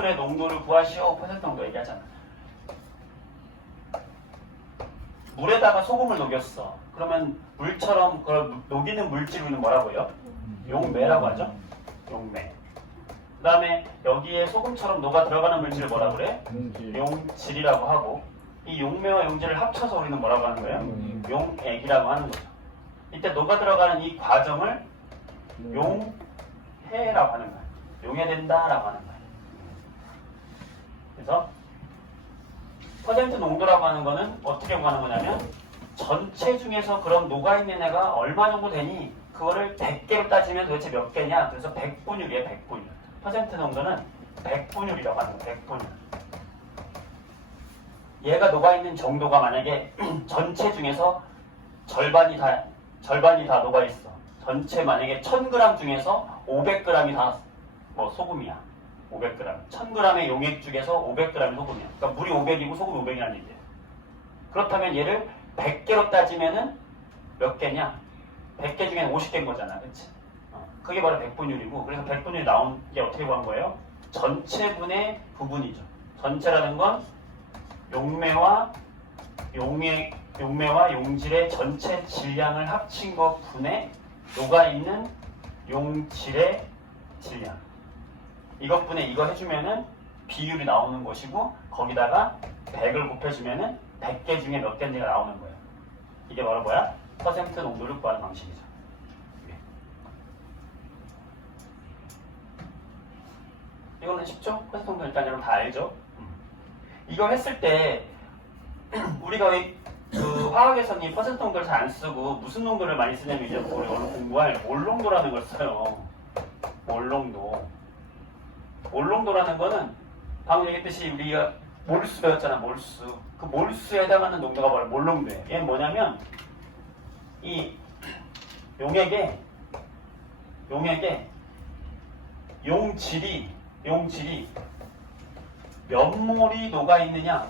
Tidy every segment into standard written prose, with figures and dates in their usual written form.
물의 농도를 구하시오 퍼센트 농도 얘기하잖아. 물에다가 소금을 녹였어. 그러면 물처럼 그걸 녹이는 물질은 뭐라고요? 용매라고 하죠. 용매. 그 다음에 여기에 소금처럼 녹아 들어가는 물질을 뭐라 그래? 용질이라고 하고, 이 용매와 용질을 합쳐서 우리는 뭐라고 하는 거예요? 용액이라고 하는 거죠. 이때 녹아 들어가는 이 과정을 용해라고 하는 거예요. 용해된다라고 하는 거예요. 그래서 퍼센트 농도라고 하는 거는 어떻게 구하는 거냐면, 전체 중에서 그럼 녹아있는 애가 얼마 정도 되니 그거를 100개로 따지면 도대체 몇 개냐? 그래서 100분율이에요. 100분율. 퍼센트 농도는 100분율이라고 하는 거예요. 100분율. 얘가 녹아있는 정도가 만약에 전체 중에서 절반이 다 녹아있어. 전체 만약에 1000g 중에서 500g이 다 소금이야. 500g. 1000g의 용액 중에서 500g이 소금이야. 그러니까 물이 500이고 소금이 500이라는 얘기예요. 그렇다면 얘를 100개로 따지면은 몇 개냐? 100개 중에는 50개인 거잖아. 그치? 그게 바로 100분율이고, 그래서 100분율이 나온 게 어떻게 구한 거예요? 전체분의 부분이죠. 전체라는 건 용매와 용질의 전체 질량을 합친 것 분의 녹아있는 용질의 질량. 이것분의 이거 해주면은 비율이 나오는 것이고, 거기다가 100을 곱해주면은 100개 중에 몇 개인지가 나오는 거예요. 이게 바로 뭐야? 퍼센트 농도를 구하는 방식이죠. 이거는 쉽죠? 퍼센트 농도 일단 여러분 다 알죠? 이걸 했을 때 우리가 왜 화학에서는 이 퍼센트 농도를 잘 안 쓰고 무슨 농도를 많이 쓰냐면, 이제 우리 오늘 공부할 몰농도라는 걸 써요. 몰농도. 몰농도라는 거는 방금 얘기했듯이 우리가 몰수 배웠잖아. 몰수. 그 몰수에 해당하는 농도가 바로 몰농도예요. 얘는 뭐냐면 이 용액에 용질이 몇 몰이 녹아있느냐,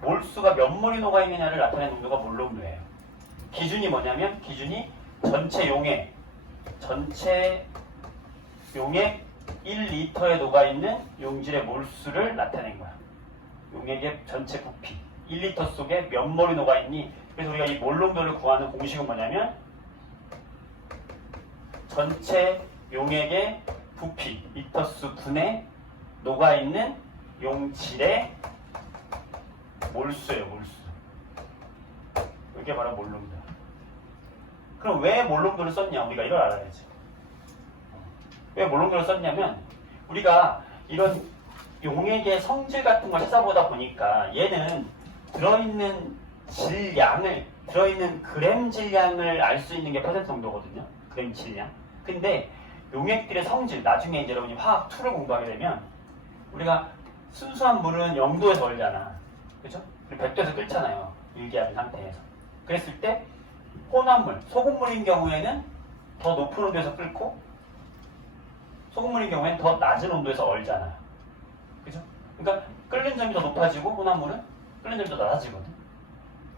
몰수가 몇 몰이 녹아있느냐를 나타내는 농도가 몰농도예요. 기준이 뭐냐면, 기준이 전체 용액 1리터에 녹아있는 용질의 몰수를 나타낸 거야. 용액의 전체 부피 1리터 속에 몇 몰이 녹아있니? 그래서 우리가 이 몰농도를 구하는 공식은 뭐냐면, 전체 용액의 부피 리터수 분의 녹아있는 용질의 몰수예요. 몰수. 이게 바로 몰농도야. 그럼 왜 몰농도를 썼냐? 우리가 이걸 알아야지. 왜 몰농도를 썼냐면, 우리가 이런 용액의 성질 같은 걸 찾아보다 보니까 얘는 들어있는 그램 질량을 알 수 있는 게 퍼센트 농도거든요. 그램 질량. 근데 용액들의 성질, 나중에 이제 여러분이 화학 2를 공부하게 되면, 우리가 순수한 물은 0도에서 얼잖아. 그죠? 그리고 100도에서 끓잖아요. 유기압인 상태에서. 그랬을 때 혼합물, 소금물인 경우에는 더 높은 온도에서 끓고, 소금물인 경우에는 더 낮은 온도에서 얼잖아요. 그죠? 그러니까 끓는 점이 더 높아지고, 혼합물은 끓는 점이 더 낮아지거든.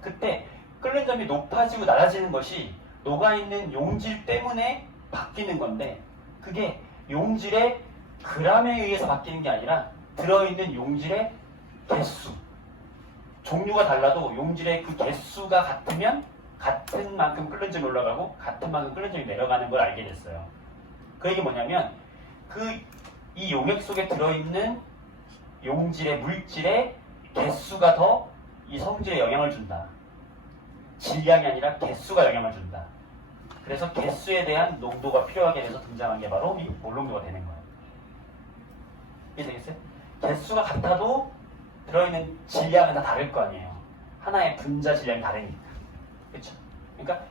그때 끓는 점이 높아지고 낮아지는 것이 녹아있는 용질 때문에 바뀌는 건데, 그게 용질의 그람에 의해서 바뀌는 게 아니라 들어있는 용질의 개수, 종류가 달라도 용질의 그 개수가 같으면 같은 만큼 끓는 점이 올라가고 같은 만큼 끓는 점이 내려가는 걸 알게 됐어요. 그 얘기 뭐냐면, 이 용액 속에 들어있는 용질의 물질의 개수가 더 이 성질에 영향을 준다. 질량이 아니라 개수가 영향을 준다. 그래서 개수에 대한 농도가 필요하게 돼서 등장한 게 바로 이 몰농도가 되는 거예요. 이해되겠어요? 개수가 같아도 들어있는 질량은 다 다를 거 아니에요. 하나의 분자 질량이 다르니까. 그렇죠? 그러니까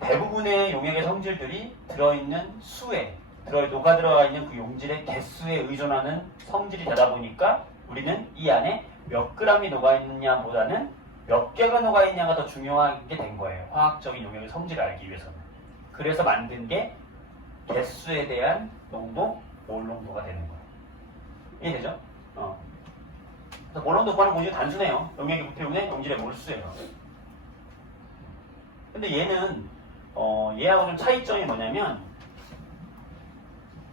대부분의 용액의 성질들이 들어있는 수에 녹아 들어가 있는 그 용질의 개수에 의존하는 성질이 되다 보니까 우리는 이 안에 몇 g이 녹아 있느냐보다는 몇 개가 녹아 있냐가 더 중요하게 된 거예요. 화학적인 용액의 성질을 알기 위해서는. 그래서 만든 게 개수에 대한 농도, 몰농도가 되는 거예요. 이해되죠? 그래서 몰농도 구하는 공식이 단순해요. 용액의 부피분의 용질의 몰수예요. 근데 얘는 얘하고 좀 차이점이 뭐냐면,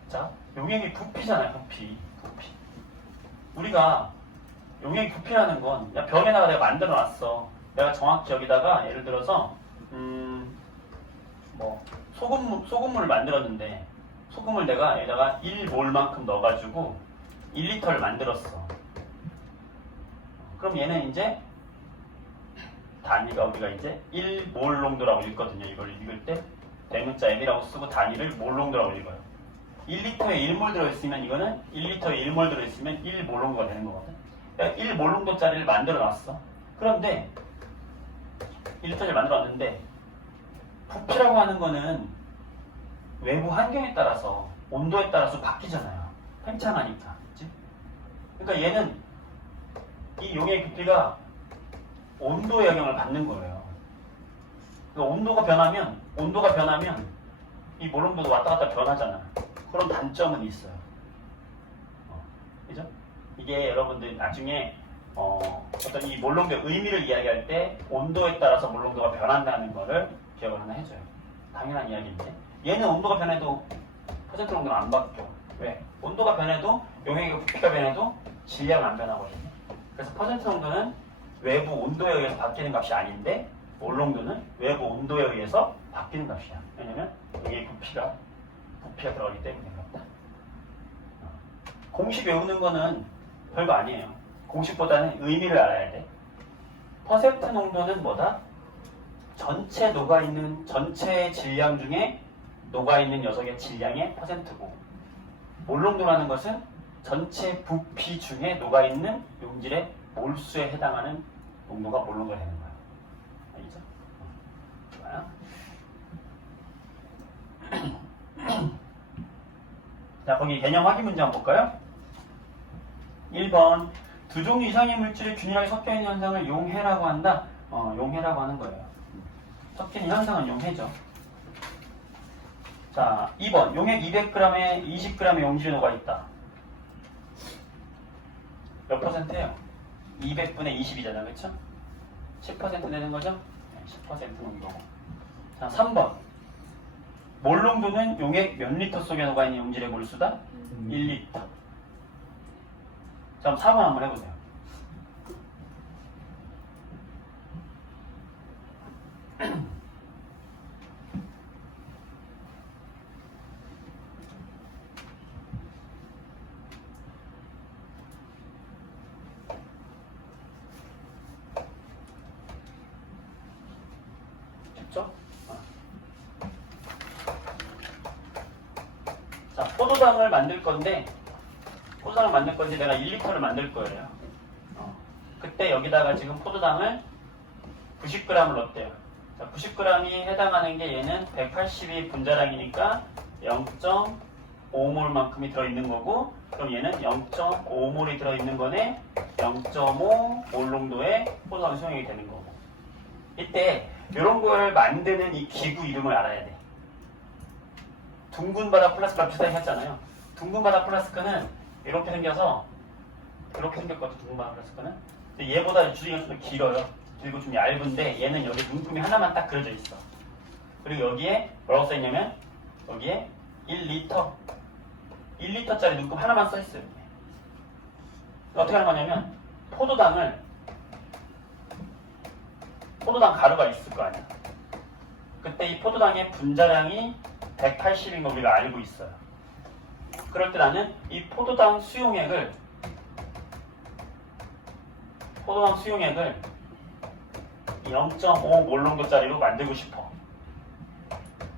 자, 용액이 부피잖아요. 부피. 우리가 용액 부피라는 건 그냥 병에다가 내가 만들어 놨어. 내가 정확히 여기다가 예를 들어서 뭐 소금물을 만들었는데 소금을 내가 여기다가 1몰만큼 넣어가지고 1리터를 만들었어. 그럼 얘는 이제 단위가 우리가 이제 1몰 농도라고 읽거든요. 이걸 읽을 때 대문자 M이라고 쓰고 단위를 몰 농도라고 읽어요. 1리터에 1몰 들어있으면 이거는 1리터에 1몰 들어있으면 1몰 농도가 되는 거거든. 그러니까 1몰 농도짜리를 만들어 놨어. 그런데 1리터를 만들어 놨는데 부피라고 하는 거는 외부 환경에 따라서 온도에 따라서 바뀌잖아요. 팽창하니까. 그치? 그러니까 얘는 이 용의 부피가 온도의 영향을 받는 거예요. 그러니까 온도가 변하면 이 몰농도도 왔다 갔다 변하잖아. 그런 단점은 있어요. 그죠? 이게 여러분들 나중에 어떤 이 몰농도의 의미를 이야기할 때 온도에 따라서 몰농도가 변한다는 거를 기억을 하나 해줘요. 당연한 이야기인데 얘는 온도가 변해도 퍼센트 농도는 안 바뀌어. 왜? 온도가 변해도 용액의 부피가 변해도 질량은 안 변하거든요. 그래서 퍼센트 농도는 외부 온도에 의해서 바뀌는 값이 아닌데 몰농도는 외부 온도에 의해서 바뀌는 값이야. 왜냐면 여기 부피가 들어가기 때문에 그렇다. 공식 외우는 거는 별거 아니에요. 공식보다는 의미를 알아야 돼. 퍼센트 농도는 뭐다? 전체 질량 중에 녹아있는 녀석의 질량의 퍼센트고, 몰농도라는 것은 전체 부피 중에 녹아있는 용질의 몰수에 해당하는 농도가 몰농도가 되는 거야. 알겠죠? 좋아요. 자, 거기 개념 확인 문제 한번 볼까요? 1번 두 종류 이상의 물질이 균일하게 섞여있는 현상을 용해라고 한다. 용해라고 하는 거예요. 섞이는 현상은 용해죠. 자, 2번 용액 200g에 20g의 용질이 녹아있다. 몇 %예요? 200분의 20이잖아. 그렇죠? 10% 되는 거죠? 10% 농도. 자, 3번 몰농도는 용액 몇 리터 속에 녹아있는 용질의 몰수다? 1리터. 자, 그럼 4번 한번 해보세요. 쉽죠? 자, 포도당을 만들 건데 내가 1리터를 만들 거예요. 그때 여기다가 지금 포도당을 90g을 넣었대요. 자, 90g이 해당하는 게 얘는 180이 분자량이니까 0.5몰만큼이 들어있는 거고, 그럼 얘는 0.5몰이 들어있는 거네. 0.5몰 농도의 포도당 수용액이 되는 거고. 이때 이런 걸 만드는 이 기구 이름을 알아야 돼. 둥근 바다 플라스크랑 비슷하게 했잖아요. 둥근 바다 플라스크는 이렇게 생겼거든. 둥근 바다 플라스크는. 근데 얘보다 주둥이가 좀 더 길어요. 그리고 좀 얇은데 얘는 여기 눈금이 하나만 딱 그려져 있어. 그리고 여기에 뭐라고 써있냐면 여기에 1리터짜리 눈금 하나만 써있어요. 어떻게 하는 거냐면 포도당 가루가 있을 거 아니야. 그때 이 포도당의 분자량이 180인 거 우리가 알고 있어요. 그럴 때 나는 이 포도당 수용액을 0.5몰 농도짜리로 만들고 싶어.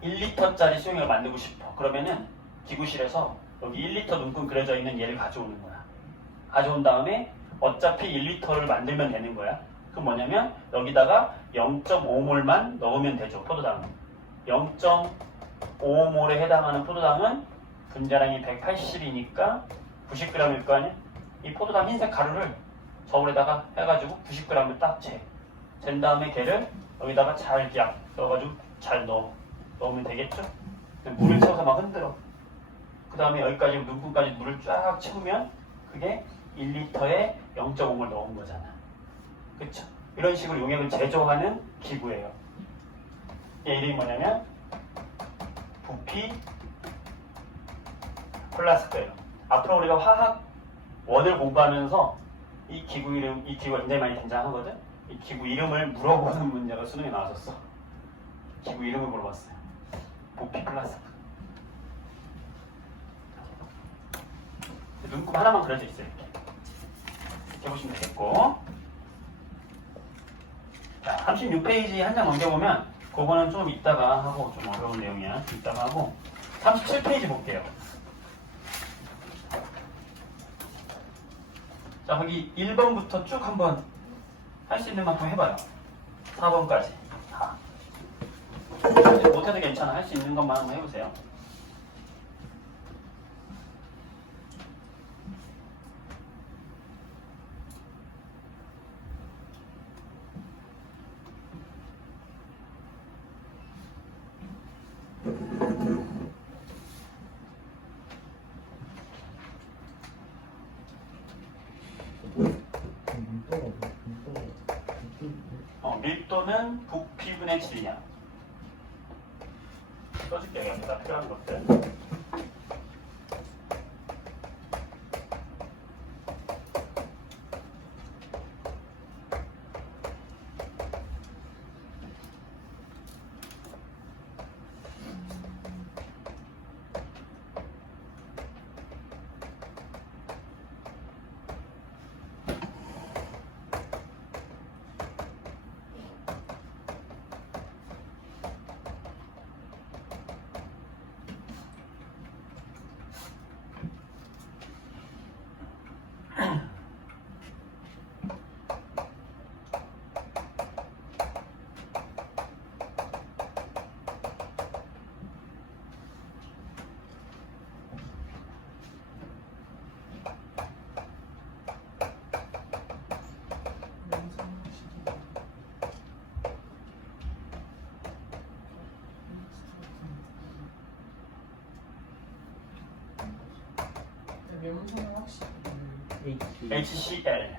1리터짜리 수용액을 만들고 싶어. 그러면은 기구실에서 여기 1리터 눈금 그려져 있는 얘를 가져오는 거야. 가져온 다음에 어차피 1리터를 만들면 되는 거야. 그럼 뭐냐면 여기다가 0.5몰만 넣으면 되죠. 포도당은 0.5몰에 해당하는 포도당은 분자량이 180이니까 90g일 거 아니야. 이 포도당 흰색 가루를 저울에다가 해가지고 90g을 딱 잰 다음에 걔를 여기다가 잘 이렇게 넣어가지고 잘 넣으면 되겠죠. 물을 채워서 막 흔들어. 그 다음에 여기까지 눈금까지 물을 쫙 채우면 그게 1리터에 0.5몰 넣은 거잖아. 그쵸? 이런 식으로 용액을 제조하는 기구예요. 얘 이름이 뭐냐면 부피 플라스크예요. 앞으로 우리가 화학 원을 공부하면서 이 기구 이름, 이 기구가 굉장히 많이 등장하거든. 이 기구 이름을 물어보는 문제가 수능에 나왔었어. 기구 이름을 물어봤어요. 부피 클라스. 눈곱 하나만 그려져 있어요. 이렇게 보시면 되겠고. 자, 36페이지 한 장 넘겨보면 그거는 좀 이따가 하고 좀 어려운 내용이야. 이따가 하고 37페이지 볼게요. 자, 거기 1번부터 쭉 한번 할 수 있는 만큼 해봐요. 4번까지 다. 못해도 괜찮아. 할 수 있는 것만 한번 해보세요. 밀도는 부피분의 질량. 써줄게요. 여기다 필요한 것들. 명성은 확실히 HCl.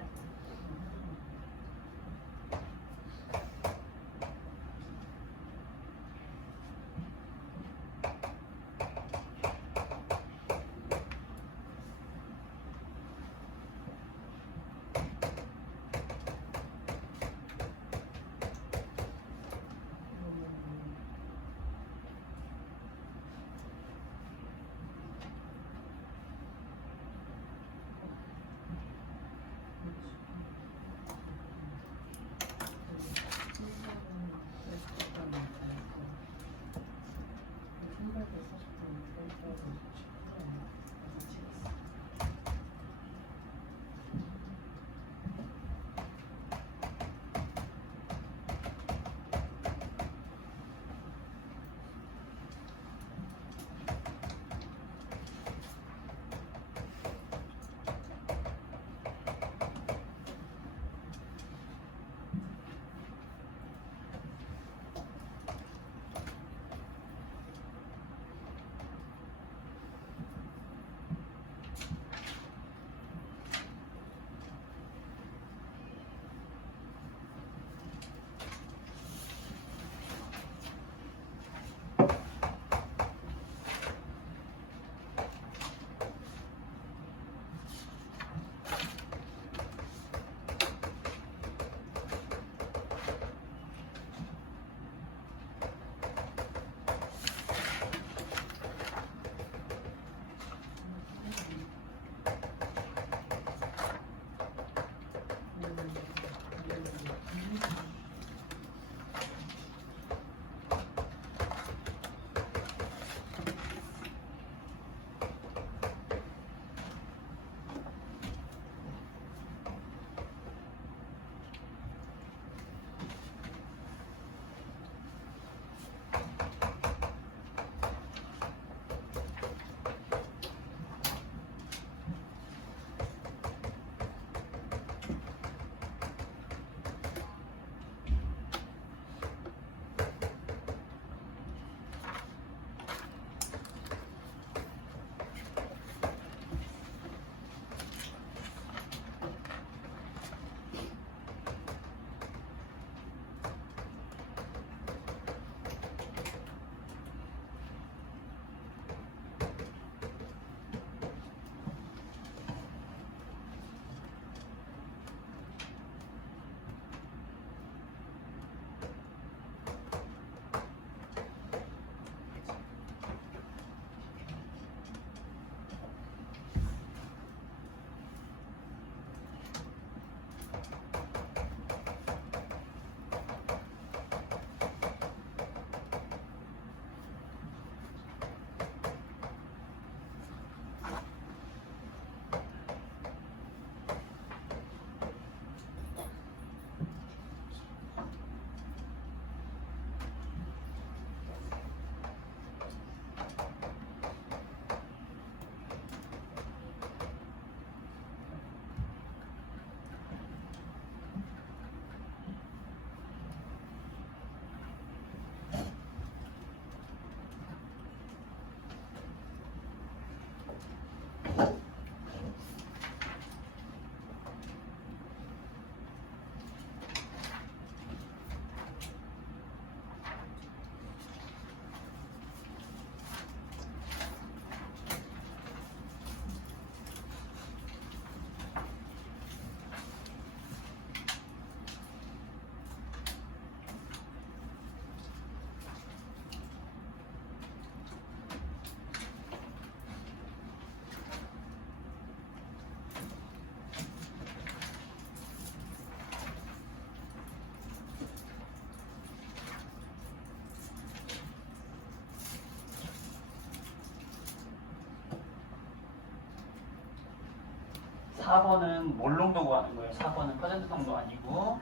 4번은 몰롱도 구하는 거예요. 4번은 퍼센트 농도 아니고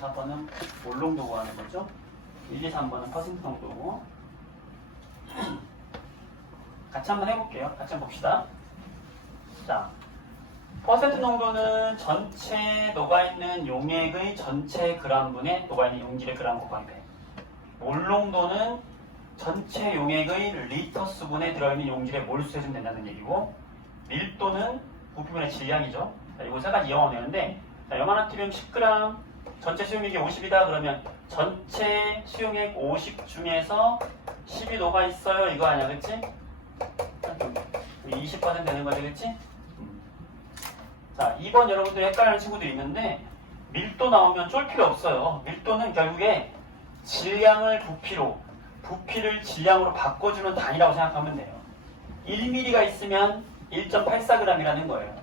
4번은 몰롱도 구하는 거죠. 1, 2, 3번은 퍼센트 농도고. 같이 한번 해볼게요. 같이 한번 봅시다. 자, 퍼센트 농도는 전체 녹아있는 용액의 전체 그램분의 녹아있는 용질의 그램 곱하기 100. 몰농도는 전체 용액의 리터 수분에 들어있는 용질의 몰수 해주면 된다는 얘기고, 밀도는 부피분의 질량이죠. 자, 이거 세 가지 이용하면 되는데, 자, 염화나트륨 10g, 전체 수용액이 50이다 그러면 전체 수용액 50 중에서 10이 녹아 있어요. 이거 아니야, 그치? 20% 되는 거지, 그치? 자, 2번 여러분들이 헷갈리는 친구들이 있는데, 밀도 나오면 쫄 필요 없어요. 밀도는 결국에 질량을 부피로, 부피를 질량으로 바꿔주는 단위라고 생각하면 돼요. 1mm가 있으면 1.84g이라는 거예요.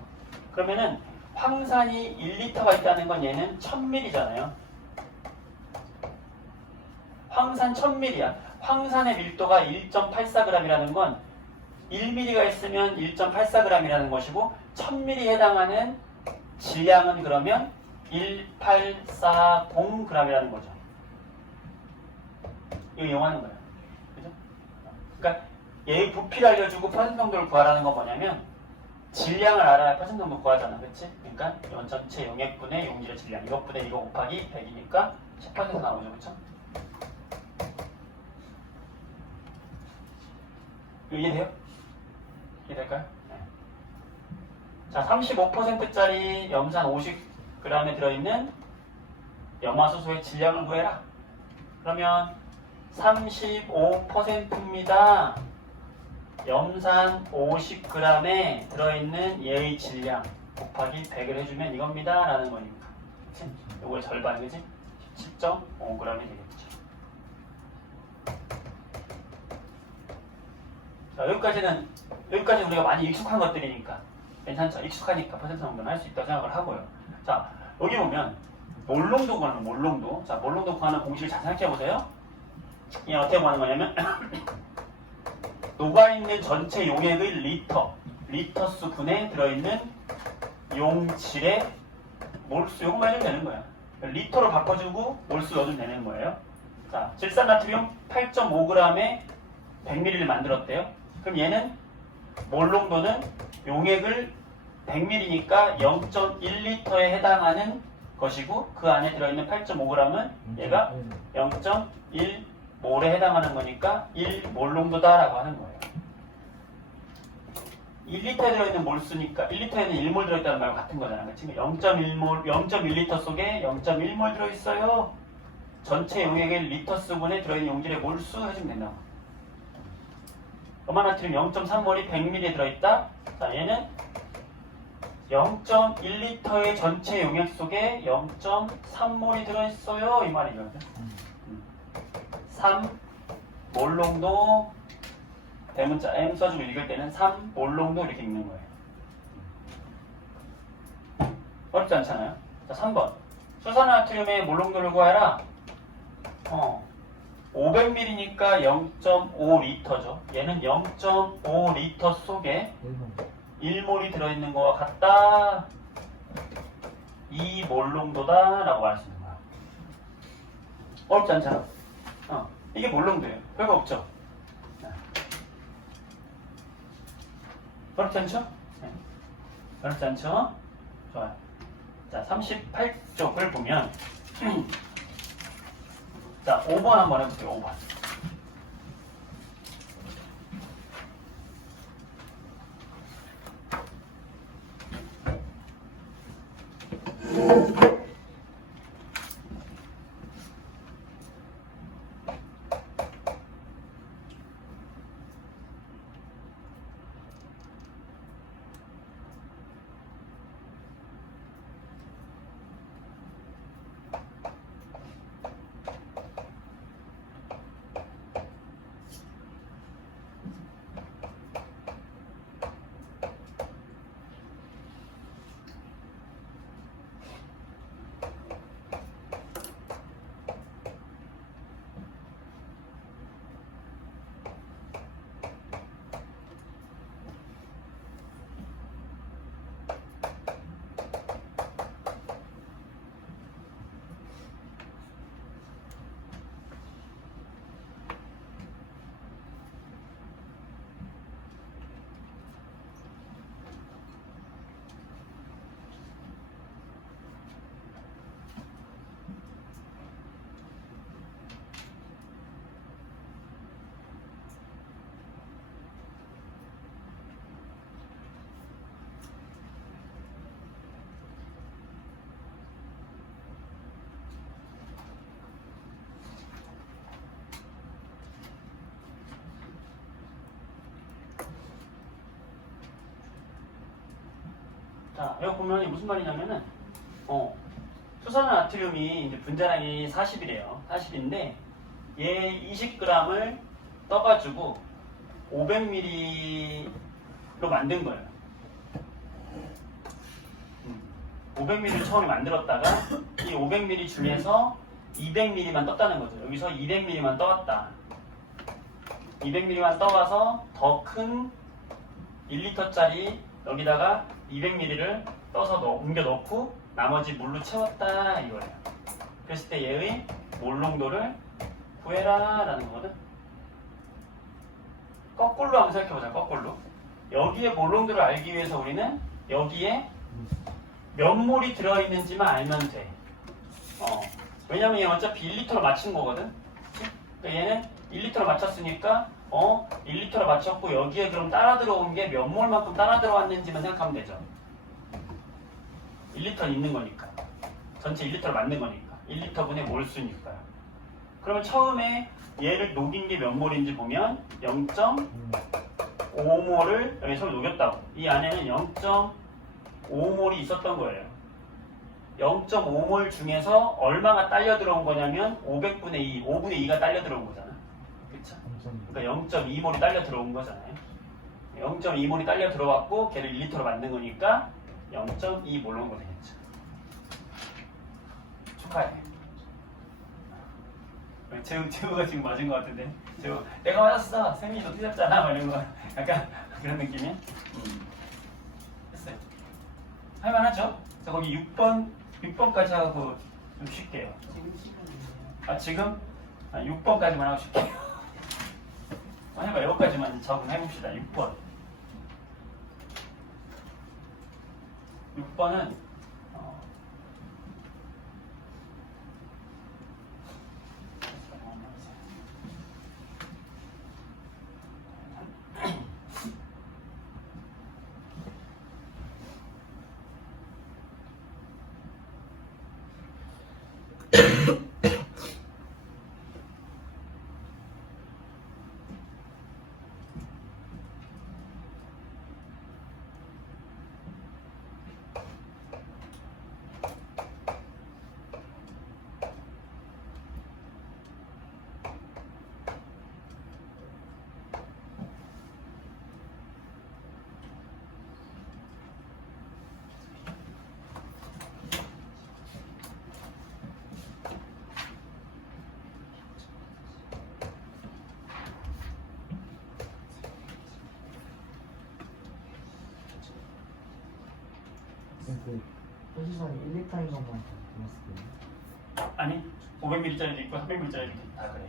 그러면은 황산이 1리터가 있다는 건 얘는 1000ml잖아요. 황산 1000ml야. 황산의 밀도가 1.84g이라는 건 1mm가 있으면 1.84g이라는 것이고 1000ml에 해당하는 질량은 그러면 1840g이라는 거죠. 이거 이용하는 거예요. 그죠? 그러니까 얘의 부피를 알려주고 퍼센트 농도를 구하라는 건 뭐냐면 질량을 알아야 퍼센트 농도 구하잖아. 그치? 그러니까 이건 전체 용액분의 용질의 질량 이것분의 이거 곱하기 100이니까 10% 나오죠. 그쵸? 이해돼요? 이해될까요? 네. 자, 35%짜리 염산 50g에 들어있는 염화수소의 질량을 구해라. 그러면 35%입니다. 염산 50g에 들어있는 얘의 질량 곱하기 100을 해주면 이겁니다. 라는 거니까. 그치? 요거의 절반, 그지? 17.5g이 되겠죠. 자, 여기까지는 우리가 많이 익숙한 것들이니까 괜찮죠? 익숙하니까 퍼센트 정도는 할 수 있다고 생각을 하고요. 자, 여기 보면 몰농도 구하는 몰농도. 자, 몰농도 구하는 공식을 잘 생각해 보세요. 이게 어떻게 구하는 거냐면 녹아있는 전체 용액의 리터수 분에 들어있는 용질의 몰수 요것만 해주면 되는 거야. 리터로 바꿔주고 몰수 넣어주면 되는 거예요. 자, 질산나트륨 8.5g에 100ml를 만들었대요. 그럼 얘는 몰농도는 용액을 100ml니까 0.1리터에 해당하는 것이고 그 안에 들어있는 8.5g은 얘가 0.1몰에 해당하는 거니까 1몰농도다 라고 하는 거예요. 1리터에 들어있는 몰수니까 1리터에는 1몰 들어있다는 말과 같은 거잖아. 그치? 0.1리터 속에 0.1몰 들어있어요. 전체 용액의 리터 수분에 들어있는 용질의 몰수 해주면 된다고. 염화나트륨 0.3몰이 100ml에 들어있다. 자, 얘는 0.1리터의 전체 용액 속에 0.3몰이 들어있어요. 이 말이죠. 3몰농도 대문자 M 써주고 읽을 때는 3몰농도 이렇게 읽는 거예요. 어렵지 않잖아요. 자, 3번. 수산화나트륨의 몰농도를 구하라. 500ml니까 0.5리터죠. 얘는 0.5리터 속에 1몰이 들어있는 거와 같다. 2몰농도다 라고 할 수 있는 거야. 어렵지 않잖아. 이게 몰농도예요. 별거 없죠. 어렵지 않죠? 네. 어렵지 않죠? 좋아요. 자, 38쪽을 보면 자, 5번 한번 해볼게요. 5번. 자, 여기 보면 이게 무슨 말이냐면은 수산화나트륨이 이제 분자량이 40이래요. 40인데 얘 20g을 떠가지고 500ml로 만든 거예요. 500ml 처음에 만들었다가 이 500ml 중에서 200ml만 떴다는 거죠. 여기서 200ml만 떠왔다. 200ml만 떠가서 더 큰 1리터짜리 여기다가 200ml를 떠서 옮겨 넣고 나머지 물로 채웠다 이거예요. 그랬을 때 얘의 몰 농도를 구해라 라는 거거든. 거꾸로 한번 생각해보자. 거꾸로. 여기에 몰 농도를 알기 위해서 우리는 여기에 몇 몰이 들어있는지만 알면 돼. 왜냐면 얘 어차피 1리터로 맞춘 거거든. 그러니까 얘는 1리터로 맞췄으니까 1리터로 맞췄고 여기에 그럼 따라 들어온 게 몇 몰만큼 따라 들어왔는지만 생각하면 되죠. 1리터 있는 거니까. 전체 1리터로 맞는 거니까. 1리터분의 몰수니까요. 그러면 처음에 얘를 녹인 게 몇 몰인지 보면 0.5몰을 여기 서로 녹였다고. 이 안에는 0.5몰이 있었던 거예요. 0.5몰 중에서 얼마가 딸려 들어온 거냐면 500분의 2, 5분의 2가 딸려 들어온 거잖아. 그쵸? 그러니까 0.2몰이 딸려 들어온 거잖아요. 0.2몰이 딸려 들어왔고 걔를 1리터로 만든 거니까 0.2몰 넣은 거 되겠죠. 축하해. 재우가 지금 맞은 거 같은데. 재우, 내가 맞았어. 쌤이 너 틀렸잖아. 막 이런 거. 약간 그런 느낌이야. 했어요. 할만하죠? 자, 거기 6번까지 하고 좀 쉴게요. 지금? 6번까지만 하고 쉴게요. 해봐. 여기까지만 적응해봅시다. 6번. 6번은 그 포지션이 1리터인 것만 들었을 때요. 아니 500ml짜리도 있고 300ml짜리도 있고 다 그래.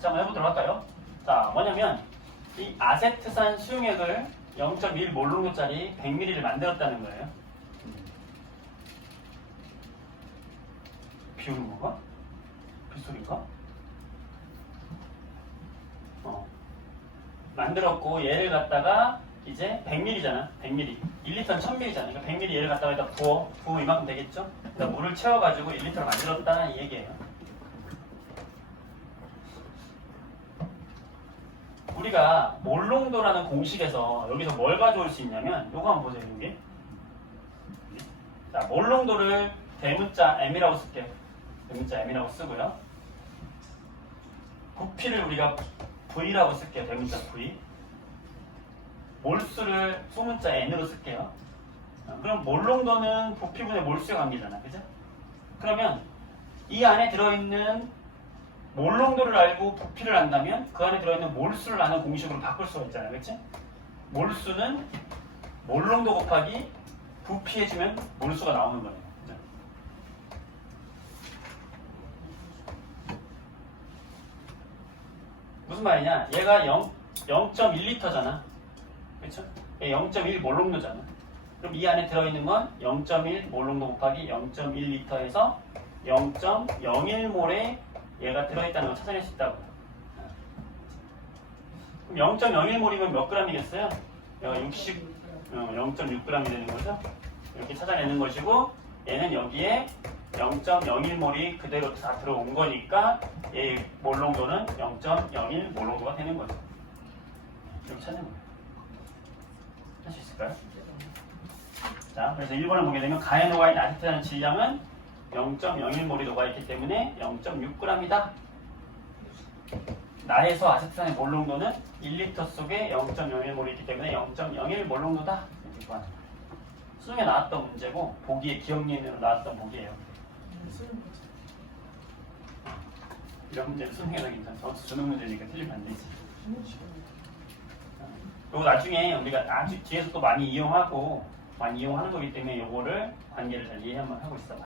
자, 한번 해보도록 할까요? 자, 뭐냐면 이 아세트산 수용액을 0.1몰 농도짜리 100ml를 만들었다는 거예요. 비오는 건가? 빗소리인가? 만들었고 얘를 갖다가 이제 100ml잖아. 100ml. 1리터는 1000ml잖아. 그러니까 100ml 얘를 갖다가 일단 부어 이만큼 되겠죠? 그러니까 물을 채워가지고 1리터를 만들었다 이 얘기예요. 우리가 몰농도라는 공식에서 여기서 뭘 가져올 수 있냐면 요거 한번 보세요. 여기. 자, 몰농도를 대문자 M이라고 쓸게요. 대문자 M이라고 쓰고요. 부피를 우리가 V라고 쓸게요. 대문자 V. 몰수를 소문자 N으로 쓸게요. 그럼 몰농도는 부피분의 몰수의 관계잖아. 그죠? 그러면 이 안에 들어있는 몰농도를 알고 부피를 안다면 그 안에 들어있는 몰수를 아는 공식으로 바꿀 수가 있잖아요. 그렇지? 몰수는 몰농도 곱하기 부피 해주면 몰수가 나오는 거예요. 그죠? 무슨 말이냐? 얘가 0.1리터잖아. 그렇죠? 0.1 몰롱도잖아. 그럼 이 안에 들어있는 건 0.1 몰롱도 곱하기 0.1리터에서 0.01몰에 얘가 들어있다는 걸 찾아낼 수 있다고. 그럼 0.01몰이면 몇 g이겠어요? 얘가 0.6g이 되는 거죠? 이렇게 찾아내는 것이고, 얘는 여기에 0.01몰이 그대로 다 들어온 거니까 얘 몰롱도는 0.01 몰롱도가 되는 거죠. 이렇게 찾는 거예요. 할 수 있을까요? 자, 그래서 1번을 보게 되면 가에 녹아있는 아세트라는 질량은 0.01몰이 녹아있기 때문에 0.6g이다. 나에서 아세트산의 몰롱도는 1리터 속에 0.01몰이 있기 때문에 0.01 몰롱도다. 이렇게 구하는 거예요. 수능에 나왔던 문제고 보기에 기억리인으로 나왔던 보기예요. 이런 문제는 수능에서 괜찮아. 저도 수능 문제니까 틀리면 안 되지. 그리고 나중에 우리가 뒤에서 또 많이 이용하고 많이 이용하는 거기 때문에 요거를 관계를 잘 이해 한번 하고 있어.